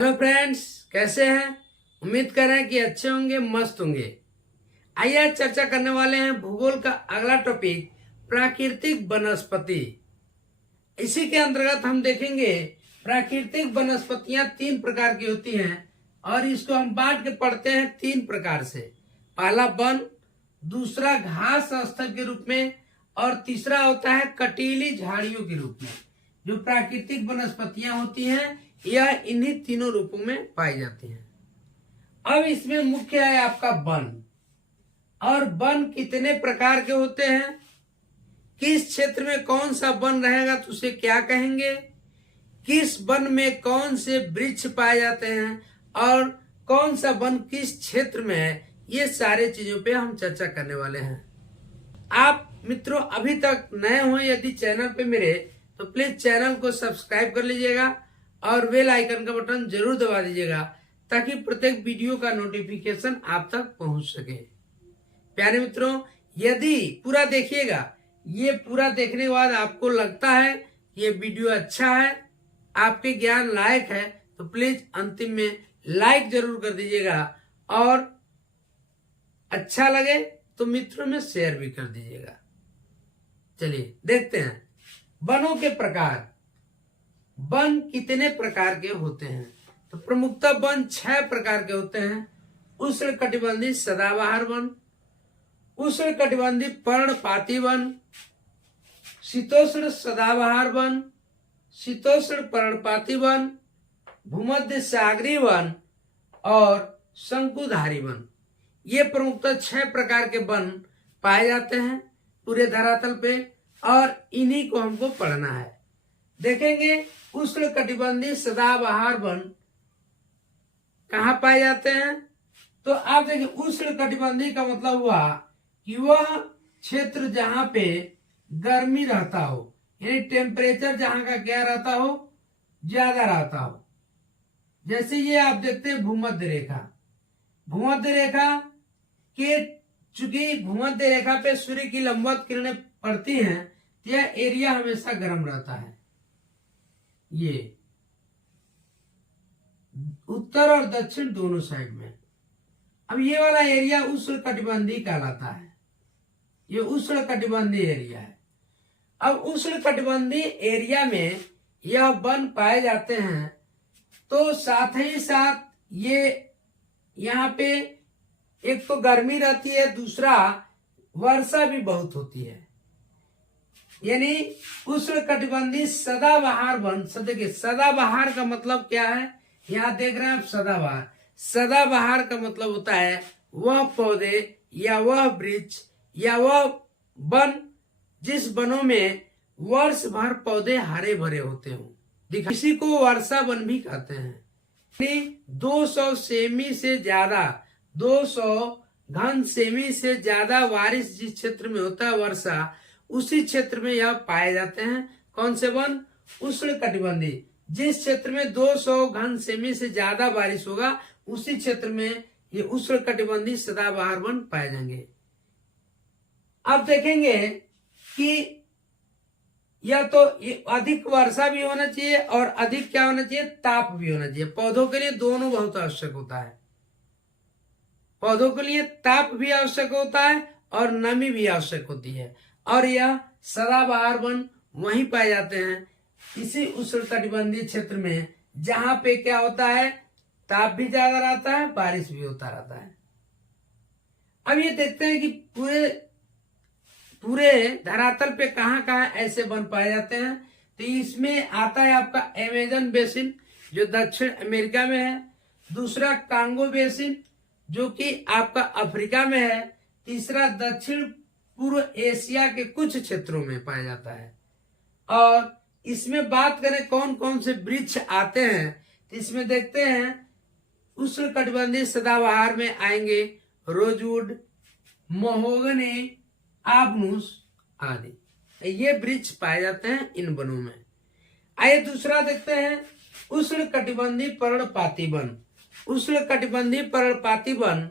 Hello friends, कैसे हैं? उम्मीद कर रहे हैं कि अच्छे होंगे, मस्त होंगे। आइए आज चर्चा करने वाले हैं भूगोल का अगला टॉपिक, प्राकृतिक वनस्पति। इसी के अंतर्गत हम देखेंगे प्राकृतिक वनस्पतियां 3 प्रकार की होती हैं और इसको हम बांट के पढ़ते हैं 3 प्रकार से। पहला वन, दूसरा घास स्थल के रूप में और तीसरा होता है कटीली झाड़ियों के रूप में। जो प्राकृतिक वनस्पतियां होती हैं यह इन्हीं तीनों रूपों में पाई जाती हैं। अब इसमें मुख्य है आपका वन। और वन कितने प्रकार के होते हैं, किस क्षेत्र में कौन सा वन रहेगा तो उसे क्या कहेंगे, किस वन में कौन से वृक्ष पाए जाते हैं और कौन सा वन किस क्षेत्र में है, ये सारे चीजों पे हम चर्चा करने वाले हैं। आप मित्रों अभी तक नए हो यदि चैनल पे मेरे, तो प्लीज चैनल को सब्सक्राइब कर लीजिएगा और बेल आइकन का बटन जरूर दबा दीजिएगा ताकि प्रत्येक वीडियो का नोटिफिकेशन आप तक पहुंच सके। प्यारे मित्रों, यदि पूरा देखिएगा, ये पूरा देखने के बाद आपको लगता है ये वीडियो अच्छा है, आपके ज्ञान लायक है, तो प्लीज अंतिम में लाइक जरूर कर दीजिएगा और अच्छा लगे तो मित्रों में शेयर भी कर दीजिएगा। चलिए देखते हैं वनों के प्रकार। वन कितने प्रकार के होते हैं? तो प्रमुखतः वन 6 प्रकार के होते हैं। उष्णकटिबंधीय सदाबहार वन, उष्णकटिबंधीय पर्णपाती वन, शीतोष्ण सदाबहार वन, शीतोष्ण पर्णपाती वन, भूमध्य सागरीय वन और शंकुधारी वन। ये प्रमुखतः 6 प्रकार के वन पाए जाते हैं पूरे धरातल पे और इन्हीं को हमको पढ़ना है। देखेंगे उष्णकटिबंधीय सदाबहार वन कहाँ पाए जाते हैं। तो आप देखिए उष्णकटिबंधीय का मतलब हुआ कि वह क्षेत्र जहां पे गर्मी रहता हो, यानी टेम्परेचर जहां का क्या रहता हो, ज्यादा रहता हो। जैसे ये आप देखते हैं भूमध्य रेखा। भूमध्य रेखा के चूंकि भूमध्य रेखा पे सूर्य की लंबवत किरणें पड़ती हैं तो यह एरिया हमेशा गर्म रहता है। ये उत्तर और दक्षिण दोनों साइड में। अब ये वाला एरिया उष्णकटिबंधीय कहलाता है। ये उष्णकटिबंधीय एरिया है। अब उष्णकटिबंधीय एरिया में यह वन पाए जाते हैं, तो साथ ही साथ ये यहाँ पे एक तो गर्मी रहती है, दूसरा वर्षा भी बहुत होती है। यानी उष्णकटिबंधीय सदाबहार वन। देखिए सदाबहार का मतलब क्या है, यहाँ देख रहे हैं आप सदाबहार। सदाबहार का मतलब होता है वह पौधे या वह वृक्ष या वह वन जिस वनों में वर्ष भर पौधे हरे भरे होते हों। इसी को वर्षा वन भी कहते हैं। 200 सेमी से ज्यादा, 200 घन सेमी से ज्यादा बारिश जिस क्षेत्र में होता है वर्षा, उसी क्षेत्र में यह पाए जाते हैं। कौन से वन? उष्णकटिबंधीय। जिस क्षेत्र में 200 घन सेमी से ज्यादा बारिश होगा उसी क्षेत्र में ये उष्णकटिबंधीय सदाबहार वन पाए जाएंगे। अब देखेंगे कि या तो ये अधिक वर्षा भी होना चाहिए और अधिक क्या होना चाहिए, ताप भी होना चाहिए। पौधों के लिए दोनों बहुत आवश्यक होता है। पौधों के लिए ताप भी आवश्यक होता है और नमी भी आवश्यक होती है। और यह सदाबहार वन वहीं पाए जाते हैं इसी उष्णकटिबंधीय क्षेत्र में जहां पे क्या होता है, ताप भी ज्यादा रहता है, बारिश भी होता रहता है। अब ये देखते हैं कि पूरे धरातल पे कहां कहां ऐसे वन पाए जाते हैं। तो इसमें आता है आपका अमेजन बेसिन जो दक्षिण अमेरिका में है, दूसरा कांगो बेसिन जो कि आपका अफ्रीका में है, तीसरा दक्षिण पूर्व एशिया के कुछ क्षेत्रों में पाया जाता है। और इसमें बात करें कौन कौन से वृक्ष आते हैं, तो इसमें देखते हैं उष्णकटिबंधीय सदाबहार में आएंगे रोजवुड, महोगनी, आबनूस आदि। ये वृक्ष पाए जाते हैं इन वनों में। आइए दूसरा देखते हैं उष्णकटिबंधीय पर्णपाती वन। उष्णकटिबंधीय पर्णपाती वन।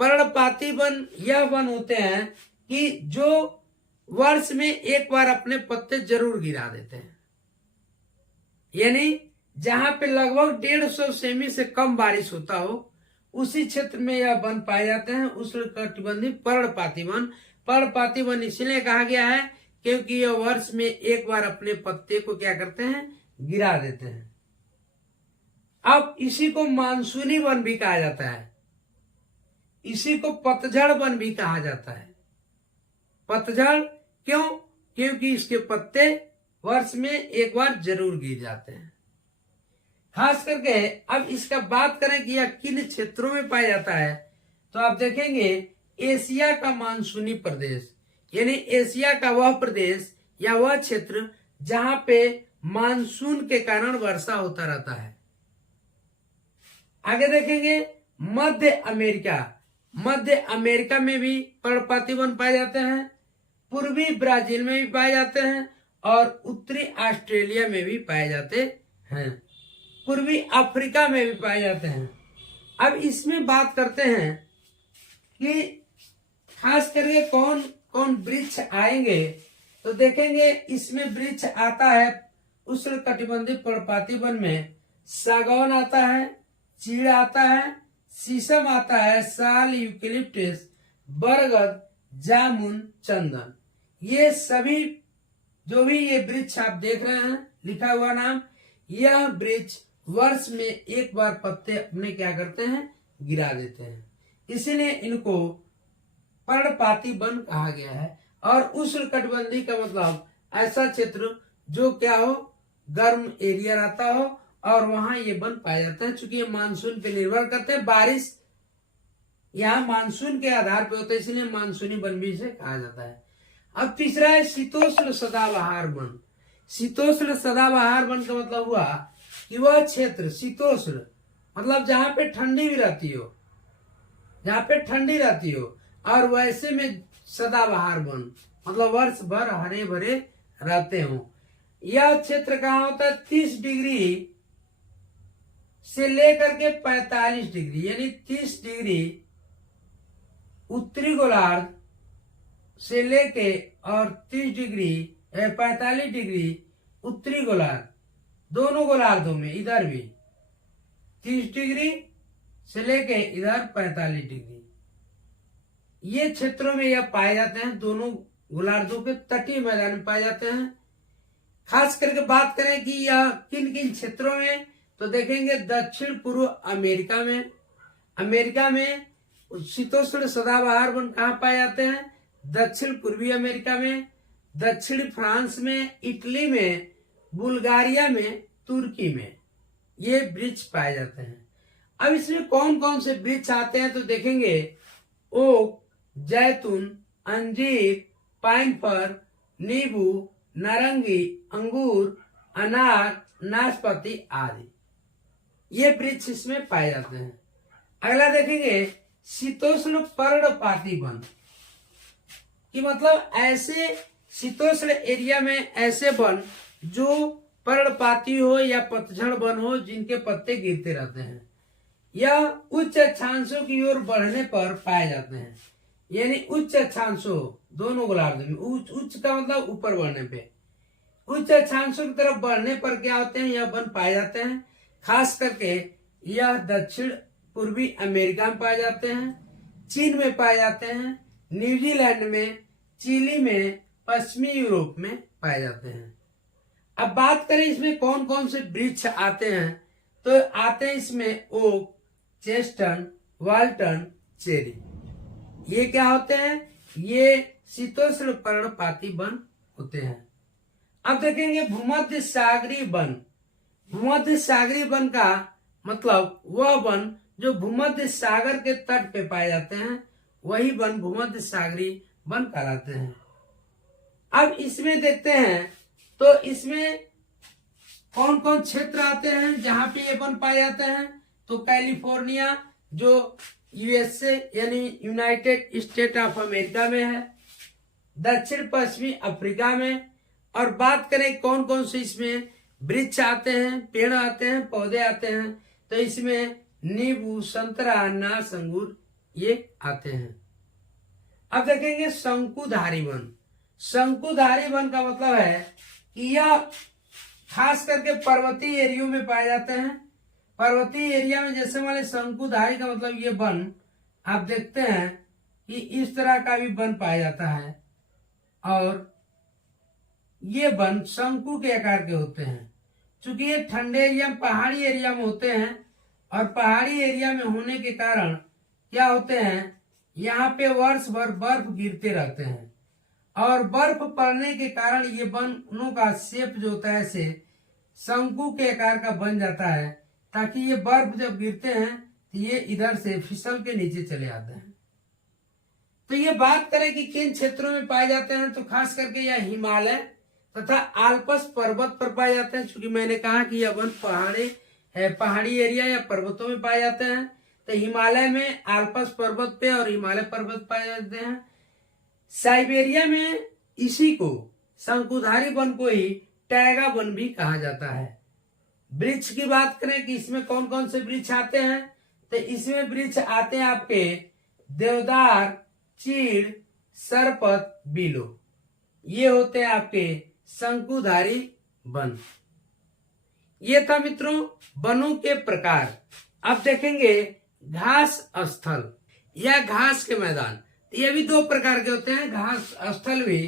पर्णपाती वन यह वन होते हैं कि जो वर्ष में एक बार अपने पत्ते जरूर गिरा देते हैं। यानी जहां पे लगभग 150 सेमी से कम बारिश होता हो, उसी क्षेत्र में यह वन पाए जाते हैं उष्णकटिबंधीय पर्णपाती वन। पर्णपाती वन इसलिए कहा गया है क्योंकि यह वर्ष में एक बार अपने पत्ते को क्या करते हैं, गिरा देते हैं। अब इसी को मानसूनी वन भी कहा जाता है, इसी को पतझड़ वन भी कहा जाता है। पतझड़ क्यों? क्योंकि इसके पत्ते वर्ष में एक बार जरूर गिर जाते हैं। खास करके अब इसका बात करें कि यह किन क्षेत्रों में पाया जाता है, तो आप देखेंगे एशिया का मानसूनी प्रदेश, यानी एशिया का वह प्रदेश या वह क्षेत्र जहां पे मानसून के कारण वर्षा होता रहता है। आगे देखेंगे मध्य अमेरिका। मध्य अमेरिका में भी पर्णपाती वन पाए जाते हैं, पूर्वी ब्राजील में भी पाए जाते हैं और उत्तरी ऑस्ट्रेलिया में भी पाए जाते हैं, पूर्वी अफ्रीका में भी पाए जाते हैं। अब इसमें बात करते हैं कि खास करके कौन कौन वृक्ष आएंगे, तो देखेंगे इसमें वृक्ष आता है उष्णकटिबंधीय पर्णपाती वन में सागौन आता है, चीड़ आता है, शीशम आता है, साल, यूकेलिप्टस, बरगद, जामुन, चंदन। ये सभी जो भी ये वृक्ष आप देख रहे हैं लिखा हुआ नाम, यह वृक्ष वर्ष में एक बार पत्ते अपने क्या करते हैं, गिरा देते हैं, इसीलिए इनको पर्णपाती वन कहा गया है। और उष्णकटिबंधीय का मतलब ऐसा क्षेत्र जो क्या हो, गर्म एरिया रहता हो और वहां ये वन पाया जाता है। चूंकि ये मानसून पे निर्भर करते हैं, बारिश यहाँ मानसून के आधार पे होता है, इसलिए मानसूनी वन भी इसे कहा जाता है। अब तीसरा है शीतोष्ण सदाबहार वन। शीतोष्ण सदाबहार वन का मतलब हुआ कि वह क्षेत्र शीतोष्ण मतलब जहां पे ठंडी भी रहती हो, जहां पे ठंडी रहती हो, और वैसे में सदाबहार वन मतलब वर्ष भर हरे भरे रहते हो। यह क्षेत्र कहाँ होता है, 30 डिग्री से लेकर के 45 डिग्री, यानी 30 डिग्री उत्तरी गोलार्ध से लेके और 30 डिग्री 45 डिग्री उत्तरी गोलार्ध, दोनों गोलार्धों में इधर भी 30 डिग्री से लेके इधर 45 डिग्री, ये क्षेत्रों में यह पाए जाते हैं। दोनों गोलार्धों के तटीय मैदान में पाए जाते हैं। खास करके बात करें कि यह किन किन क्षेत्रों में, तो देखेंगे दक्षिण पूर्व अमेरिका में। अमेरिका में शीतोष्ण सदाबहार वन कहाँ पाए जाते हैं, दक्षिण पूर्वी अमेरिका में, दक्षिणी फ्रांस में, इटली में, बुल्गारिया में, तुर्की में ये वृक्ष पाए जाते हैं। अब इसमें कौन कौन से वृक्ष आते हैं, तो देखेंगे ओक, जैतून, अंजीर, पाइन फर, नींबू, नारंगी, अंगूर, अनार, नाशपाती आदि ये वृक्ष इसमें पाए जाते हैं। अगला देखेंगे शीतोष्ण पर्णपाती वन कि मतलब ऐसे शीतोष्ण एरिया में ऐसे वन जो पर्णपाती हो या पतझड़ वन हो जिनके पत्ते गिरते रहते हैं, यह उच्च अक्षांशों की ओर बढ़ने पर पाए जाते हैं। यानी उच्च अक्षांशों दोनों गोलार्ध में, उच्च का मतलब ऊपर बढ़ने पे, उच्च अक्षांशों की तरफ बढ़ने पर क्या होते हैं, यह वन पाए जाते हैं। खास करके यह दक्षिण पूर्वी अमेरिका में पाए जाते हैं, चीन में पाए जाते हैं, न्यूजीलैंड में, चिली में, पश्चिमी यूरोप में पाए जाते हैं। अब बात करें इसमें कौन कौन से वृक्ष आते हैं, तो आते हैं इसमें ओक, चेस्टन, वाल्टन, चेरी। ये क्या होते हैं, ये शीतोष्ण पर्णपाती वन होते हैं। अब देखेंगे भूमध्य सागरीय वन। भूमध्य सागरीय वन का मतलब वह वन जो भूमध्य सागर के तट पे पाए जाते हैं, वही वन भूमध्य सागरीय वन कहलाते हैं। अब इसमें देखते हैं तो इसमें कौन कौन क्षेत्र आते हैं जहां पे ये वन पाए जाते हैं, तो कैलिफोर्निया जो यूएसए यानी यूनाइटेड स्टेट ऑफ अमेरिका में है, दक्षिण पश्चिमी अफ्रीका में। और बात करें कौन कौन से इसमें वृक्ष आते हैं, पेड़ आते हैं, पौधे आते हैं, तो इसमें नींबू, संतरा, अनानास, अंगूर ये आते हैं। अब देखेंगे शंकुधारी वन। शंकुधारी वन का मतलब है कि यह खास करके पर्वतीय एरियो में पाए जाते हैं। पर्वतीय एरिया में जैसे मान शंकुधारी का मतलब ये वन आप देखते हैं कि इस तरह का भी वन पाया जाता है और ये वन शंकु के आकार के होते हैं। चूंकि ये ठंडे एरिया में पहाड़ी एरिया में होते हैं और पहाड़ी एरिया में होने के कारण क्या होते हैं, यहाँ पे वर्ष भर बर्फ गिरते रहते हैं और बर्फ पड़ने के कारण ये वनों का शेप जो होता है ऐसे शंकु के आकार का बन जाता है, ताकि ये बर्फ जब गिरते हैं तो ये इधर से फिसल के नीचे चले आते हैं। तो ये बात करें कि किन क्षेत्रों में पाए जाते हैं, तो खास करके यह हिमालय तथा आल्पस पर्वत पर पाए जाते हैं। चूंकि मैंने कहा कि यह वन पहाड़ी एरिया या पर्वतों में पाए जाते हैं, तो हिमालय में आल्पस पर्वत पे और हिमालय पर्वत पाए जाते हैं। साइबेरिया में इसी को शंकुधारी वन को ही टैगा वन भी कहा जाता है। वृक्ष की बात करें कि इसमें कौन कौन से वृक्ष आते हैं, तो इसमें वृक्ष आते हैं आपके देवदार, चीड़, सरपत, बीलो, ये होते हैं आपके शंकुधारी वन। ये था मित्रों वनों के प्रकार। अब देखेंगे घास स्थल या घास के मैदान। ये भी दो प्रकार के होते हैं, घास स्थल भी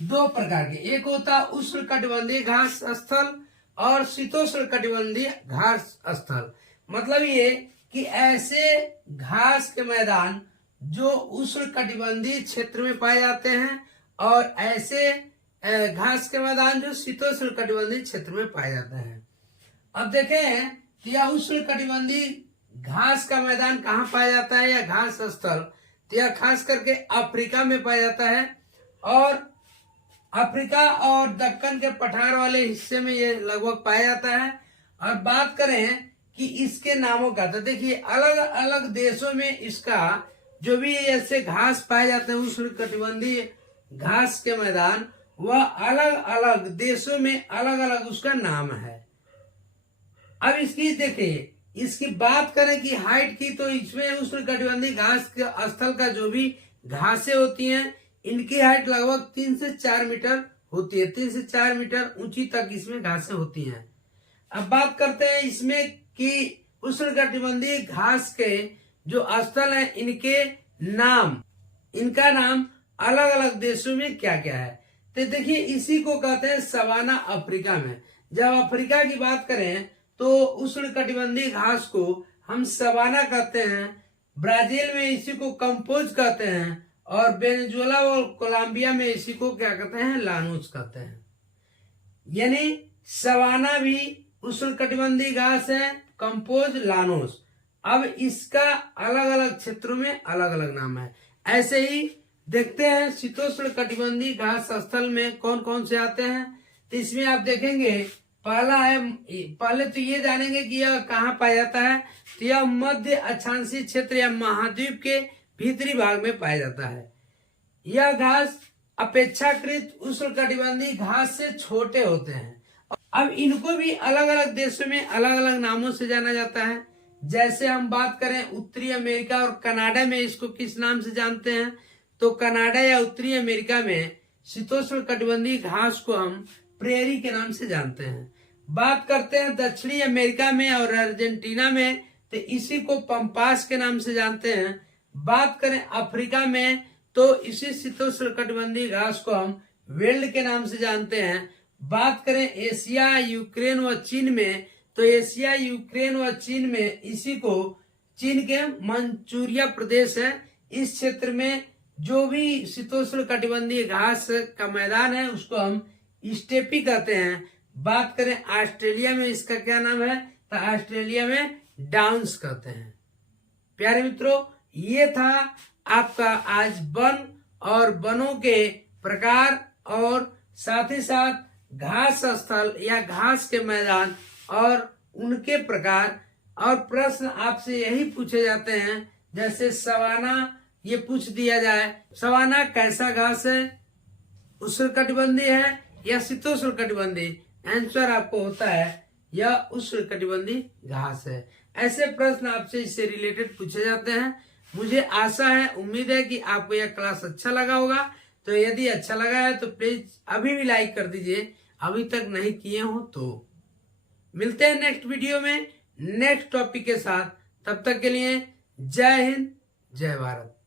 दो प्रकार के, एक होता है उष्णकटिबंधीय घास स्थल और शीतोष्ण कटिबंधीय घास स्थल। मतलब ये कि ऐसे घास के मैदान जो उष्णकटिबंधीय क्षेत्र में पाए जाते हैं और ऐसे घास के मैदान जो शीतोष्ण कटिबंधीय क्षेत्र में पाए जाते हैं। अब देखें कि यह उष्णकटिबंधीय घास का मैदान कहाँ पाया जाता है या घास स्थल, तो यह खास करके अफ्रीका में पाया जाता है और अफ्रीका और दक्कन के पठार वाले हिस्से में ये लगभग पाया जाता है। और बात करें कि इसके नामों का, तो देखिए अलग अलग देशों में इसका जो भी ऐसे घास पाए जाते हैं उष्णकटिबंधीय घास के मैदान, वह अलग अलग देशों में अलग अलग उसका नाम है। अब इसकी देखिए, इसकी बात करें कि हाइट की, तो इसमें उष्णकटिबंधीय घास के स्थल का जो भी घासें होती हैं, इनकी हाइट लगभग 3 से 4 मीटर होती है। 3 से 4 मीटर ऊंची तक इसमें घासें होती हैं। अब बात करते हैं इसमें कि उष्णकटिबंधीय घास के जो स्थल हैं, इनका नाम अलग अलग देशों में क्या क्या है। तो देखिए इसी को कहते हैं सवाना अफ्रीका में। जब अफ्रीका की बात करें तो उष्णकटिबंधीय घास को हम सवाना कहते हैं। ब्राजील में इसी को कंपोज कहते हैं और वेनेजुएला और कोलंबिया में इसी को क्या कहते हैं, लानूस कहते हैं। यानी सवाना भी उष्णकटिबंधीय घास है, कंपोज, लानोस। अब इसका अलग अलग क्षेत्रों में अलग अलग नाम है। ऐसे ही देखते हैं शीतोष्ण कटिबंधीय घास स्थल में कौन कौन से आते हैं। तो इसमें आप देखेंगे पहले तो ये जानेंगे कि यह कहाँ पाया जाता है। तो यह मध्य अक्षांशीय क्षेत्र या महाद्वीप के भीतरी भाग में पाया जाता है। यह घास अपेक्षाकृत उष्णकटिबंधीय घास से छोटे होते हैं। अब इनको भी अलग अलग देशों में अलग अलग नामों से जाना जाता है। जैसे हम बात करें उत्तरी अमेरिका और कनाडा में इसको किस नाम से जानते हैं, तो कनाडा या उत्तरी अमेरिका में शीतोष्ण कटिबंधीय घास को हम प्रेरी के नाम से जानते हैं। बात करते हैं दक्षिणी अमेरिका में और अर्जेंटीना में, तो इसी को पंपास के नाम से जानते हैं। बात करें अफ्रीका में तो इसी शीतोष्ण कटिबंधीय घास को हम वेल्ड के नाम से जानते हैं। बात करें एशिया, यूक्रेन व चीन में, तो एशिया, यूक्रेन व चीन में इसी को चीन के मंचूरिया प्रदेश है, इस क्षेत्र में जो भी शीतोष्ण कटिबंधीय घास का मैदान है उसको हम स्टेपी कहते हैं। बात करें ऑस्ट्रेलिया में इसका क्या नाम है, तो ऑस्ट्रेलिया में डाउन्स कहते हैं। प्यारे मित्रों, ये था आपका आज वन और वनों के प्रकार और साथ ही साथ घास स्थल या घास के मैदान और उनके प्रकार। और प्रश्न आपसे यही पूछे जाते हैं, जैसे सवाना ये पूछ दिया जाए, सवाना कैसा घास है, उष्णकटिबंधीय है या शीतोष्ण कटिबंधीय, आंसर आपको होता है यह उष्णकटिबंधीय घास है। ऐसे प्रश्न आपसे इससे रिलेटेड पूछे जाते हैं। मुझे आशा है, उम्मीद है कि आपको यह क्लास अच्छा लगा होगा। तो यदि अच्छा लगा है तो प्लीज अभी भी लाइक कर दीजिए, अभी तक नहीं किए हो तो। मिलते हैं नेक्स्ट वीडियो में नेक्स्ट टॉपिक के साथ। तब तक के लिए जय हिंद, जय भारत।